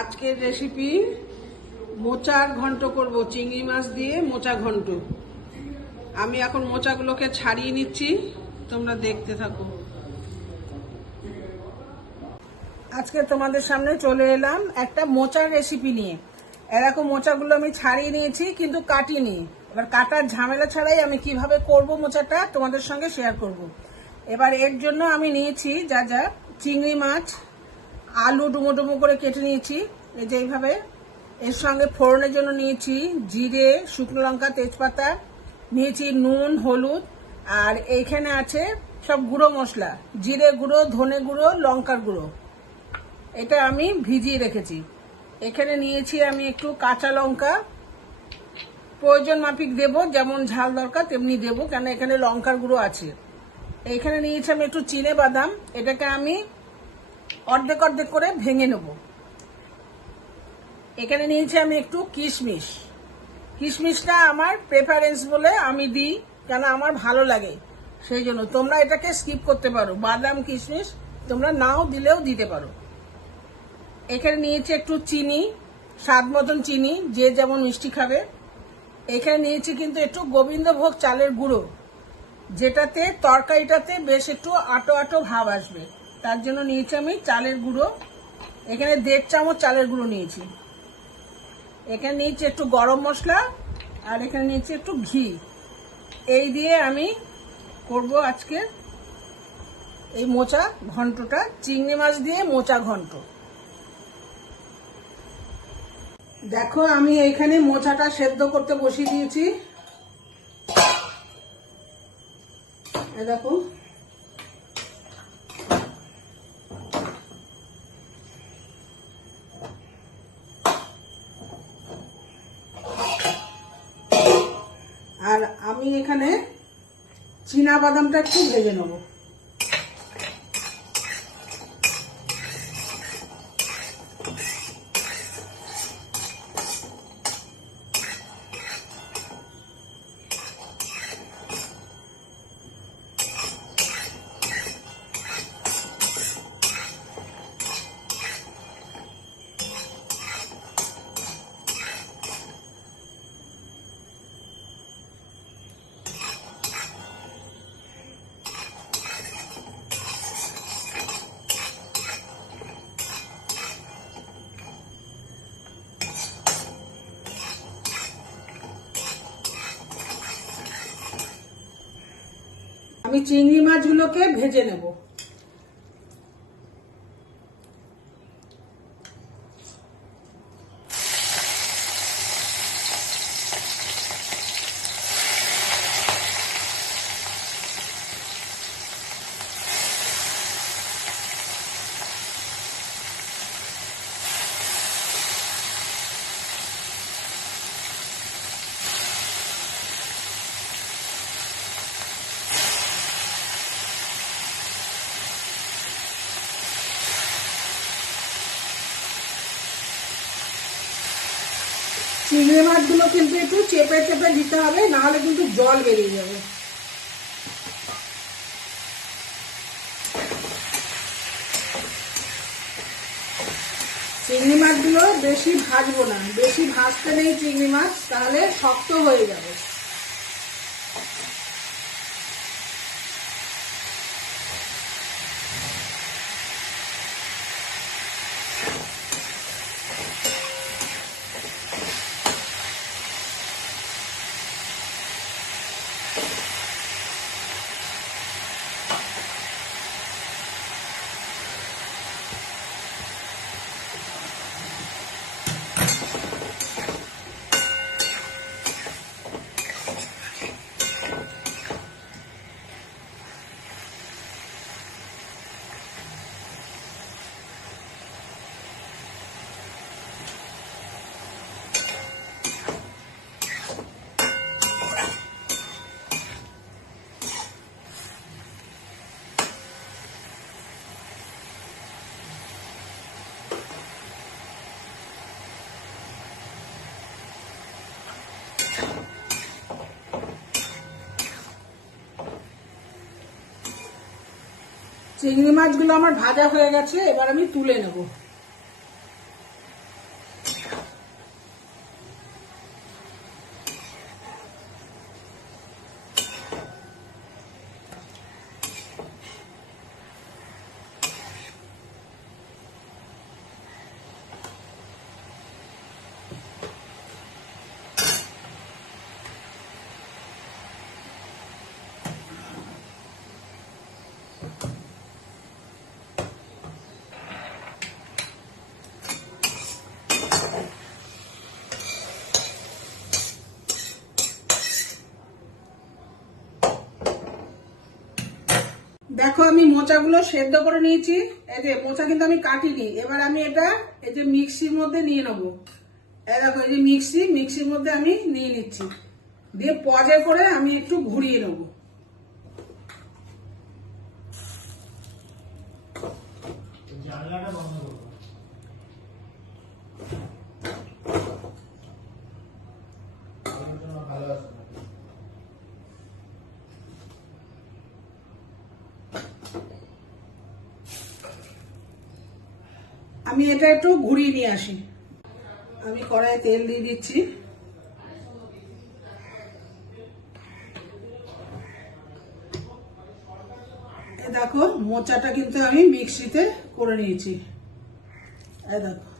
আজকের রেসিপি মোচার ঘন্ট করব, চিংড়ি মাছ দিয়ে মোচা ঘন্ট। আমি এখন মোচাগুলোকে ছাড়িয়ে নিচ্ছি, তোমরা দেখতে থাকো। আজকে তোমাদের সামনে চলে এলাম একটা মোচার রেসিপি নিয়ে। এরকম মোচাগুলো আমি ছাড়িয়ে নিয়েছি, কিন্তু কাটিনি। এবার কাটার ঝামেলা ছাড়াই আমি কিভাবে করব মোচাটা তোমাদের সঙ্গে শেয়ার করব। এবার এর জন্য আমি নিয়েছি যা যা: চিংড়ি মাছ, আলু ডুমো ডুমো করে কেটে নিয়েছি এই যে এইভাবে। এর সঙ্গে ফোড়নের জন্য নিয়েছি জিরে, শুকনো লঙ্কা, তেজপাতা, নিয়েছি নুন, হলুদ, আর এইখানে আছে সব গুঁড়ো মশলা: জিরে গুঁড়ো, ধনে গুঁড়ো, লঙ্কার গুঁড়ো। এটা আমি ভিজিয়ে রেখেছি। এখানে নিয়েছি আমি একটু কাঁচা লঙ্কা, প্রয়োজন মাফিক দেবো, যেমন ঝাল দরকার তেমনি দেবো, কেন এখানে লঙ্কার গুঁড়ো আছে। এইখানে নিয়েছি আমি একটু চিনে বাদাম, এটাকে আমি অর্ধেক অর্ধেক করে ভেঙে নেব। এখানে নিয়েছি আমি একটু কিশমিশ। কিশমিশটা আমার প্রেফারেন্স বলে আমি দিই, কেন আমার ভালো লাগে, সেই জন্য। তোমরা এটাকে স্কিপ করতে পারো, বাদাম কিশমিশ তোমরা নাও দিলেও দিতে পারো। এখানে নিয়েছি একটু চিনি, স্বাদ মতন চিনি, যে যেমন মিষ্টি খাবে। এখানে নিয়েছি কিন্তু একটু গোবিন্দভোগ চালের গুঁড়ো, যেটাতে তরকারিটাতে বেশ একটু আটো আটো ভাব আসবে, তার জন্য নিয়েছি আমি চালের গুঁড়ো। এখানে 1.5 চামচ চালের গুঁড়ো নিয়েছি। এখানে নিয়েছি একটু গরম মশলা, আর এখানে নিয়েছি একটু ঘি। এই দিয়ে আমি করব আজকে এই মোচা ঘন্টটা, চিংড়ি মাছ দিয়ে মোচা ঘন্ট। দেখো আমি এইখানে মোচাটা সেদ্ধ করতে বসিয়ে দিয়েছি। এই দেখো, আর আমি এখানে চীনা বাদামটা একটু ভেজে নেব। আমি চিংড়ি মাছগুলোকে ভেজে নেব। চিংড়ি মাছগুলো কিন্তু একটু চেপে চেপে দিতে হবে, নাহলে কিন্তু জল বেরিয়ে যাবে। চিংড়ি মাছগুলো বেশি ভাজবো না, বেশি ভাজতে নেই চিংড়ি মাছ, তাহলে শক্ত হয়ে যাবে। চিংড়ি মাছগুলো আমার ভাজা হয়ে গেছে, এবার আমি তুলে নেব। দেখো আমি মোচাগুলো সেদ্ধ করে নিয়েছি। এই যে মোচা কিন্তু আমি কাটিনি। এবার আমি এটা এই যে মিক্সির মধ্যে নিয়ে নেবো। এই দেখো এই যে মিক্সির মধ্যে আমি নিয়ে নিচ্ছি, দিয়ে পজে করে আমি একটু ঘুরিয়ে নেবো। আমি এটা একটু ঘুরিয়ে নিয়ে আসি। আমি কড়াইয়ে তেল দিয়ে দিচ্ছি। দেখো মোচাটা কিন্তু আমি মিক্সিতে করে নিয়েছি। এই দেখো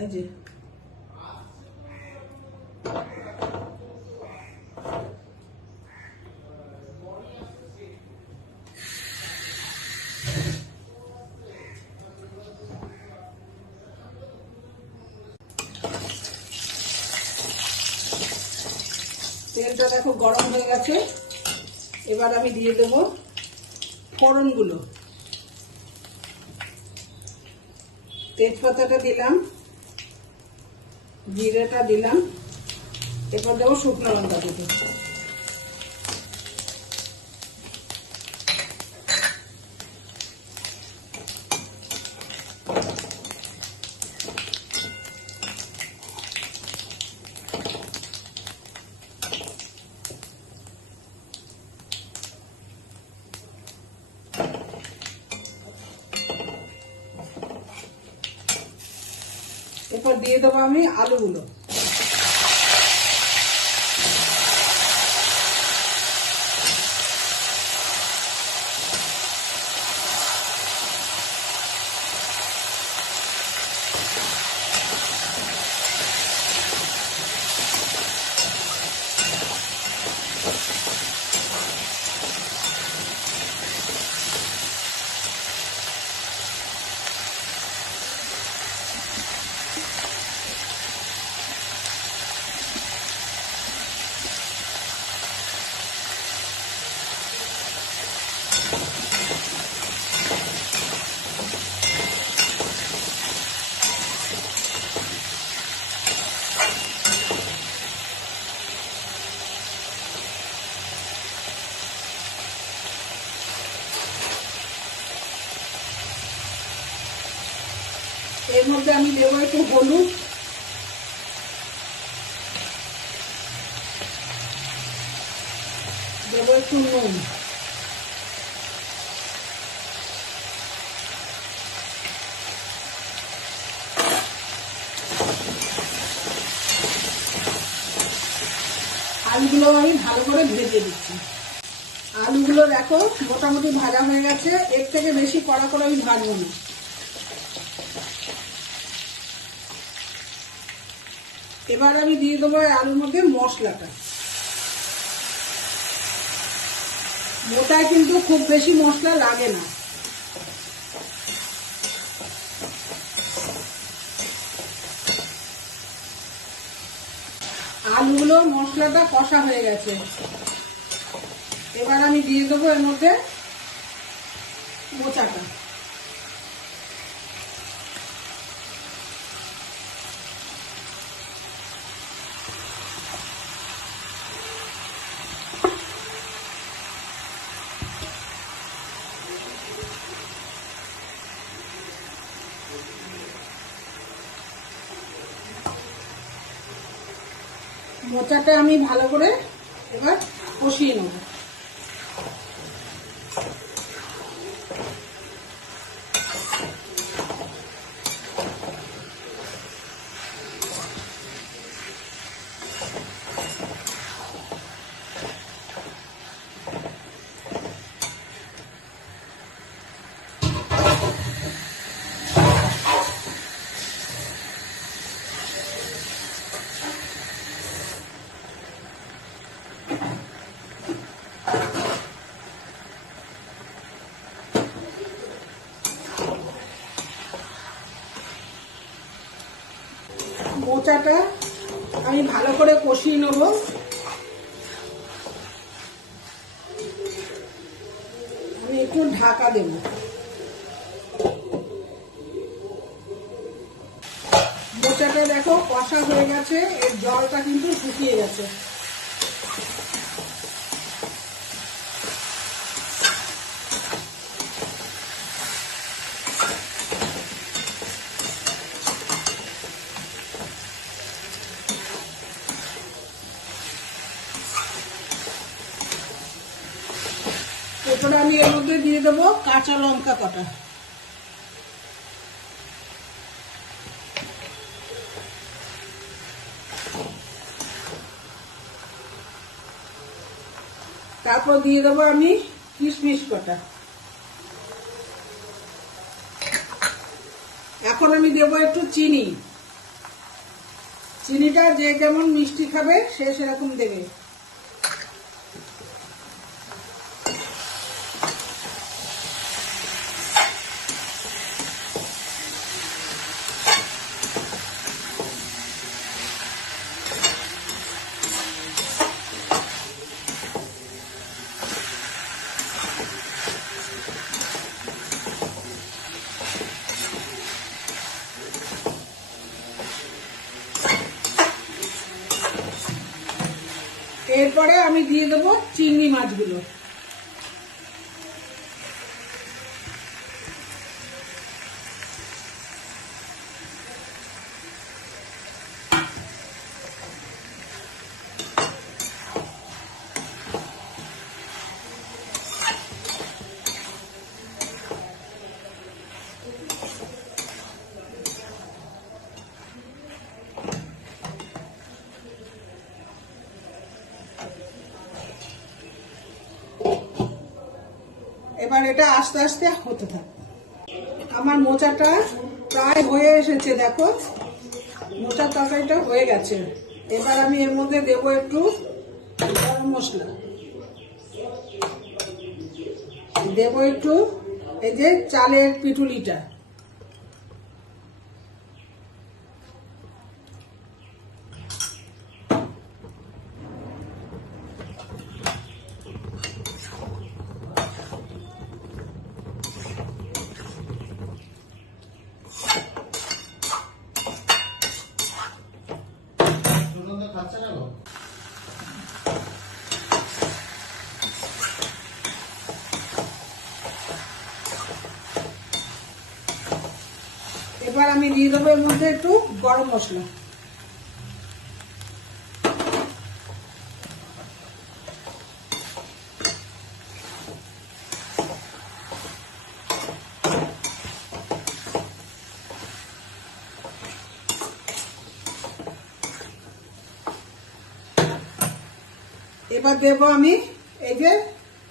এই যে তেলটা দেখো গরম হয়ে গেছে। এবার আমি দিয়ে দেবো ফোড়নগুলো। তেজপাতাটা দিলাম, জিরেটা দিলাম, এরপর দেবো শুকনো লঙ্কা দুটো। এরপর দিয়ে দেবো আমি আলুগুলো। এর মধ্যে আমি দেবো একটু হলুদ, দেবো একটু নুন, আলুগুলো আমি ভালো করে ভেজে দিচ্ছি। আলুগুলো দেখো মোটামুটি ভাজা হয়ে গেছে। এর থেকে বেশি কড়া করে আমি ভাজবো না। এবার আমি দিয়ে দেবো আলুর মধ্যে মশলাটা। মোটায় কিন্তু খুব বেশি মশলা লাগে না। আলুগুলো মশলাটা কষা হয়ে গেছে। এবার আমি দিয়ে দেবো এর মধ্যে মোচাটা। মোচাটা আমি ভালো করে এবার কষিয়ে নেব। মোচাটা আমি ভালো করে কষিয়ে নেব। একটু ঢাকা দেব। মোচাটা দেখো কষা হয়ে গেছে, এর জলটা কিন্তু শুকিয়ে গেছে। এরপরে আমি এর মধ্যে দিয়ে দেবো কাঁচা লঙ্কা কটা। তারপর দিয়ে দেবো আমি কিশমিশ কটা। এখন আমি দেবো একটু চিনি। চিনিটা যে যেমন মিষ্টি খাবে সে সেরকম দেবে। এরপরে আমি দিয়ে দেবো চিংড়ি মাছগুলো। এবার এটা আস্তে আস্তে হতে থাকে। আমার মোচাটা প্রায় হয়ে এসেছে, দেখো মোচার তরকারিটা হয়ে গেছে। এবার আমি এর মধ্যে দেব একটু গরম মশলা, দেব একটু এই যে চালের পিটুলিটা, এবার আমি দিয়ে দেবো এর মধ্যে একটু গরম মশলা। এবার দেবো আমি এই যে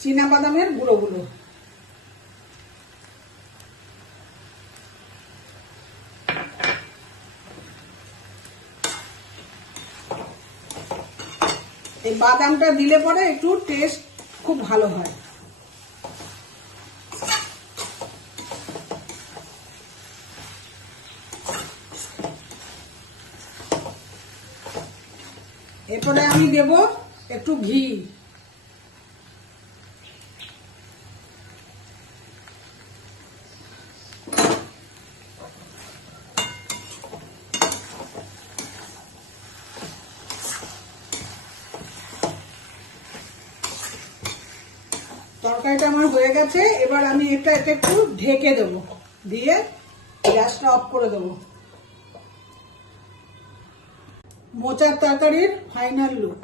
চীনা বাদামের গুঁড়োগুলো। এই বাদামটা দিলে পরে একটু টেস্ট খুব ভালো হয়। এরপরে আমি দেব একটু ঘি। তরকারিটা আমার হয়ে গেছে। এবার আমি এটা একটু ঢেকে দেবো, দিয়ে গ্যাসটা অফ করে দেবো। মোচার তরকারির ফাইনাল লুক।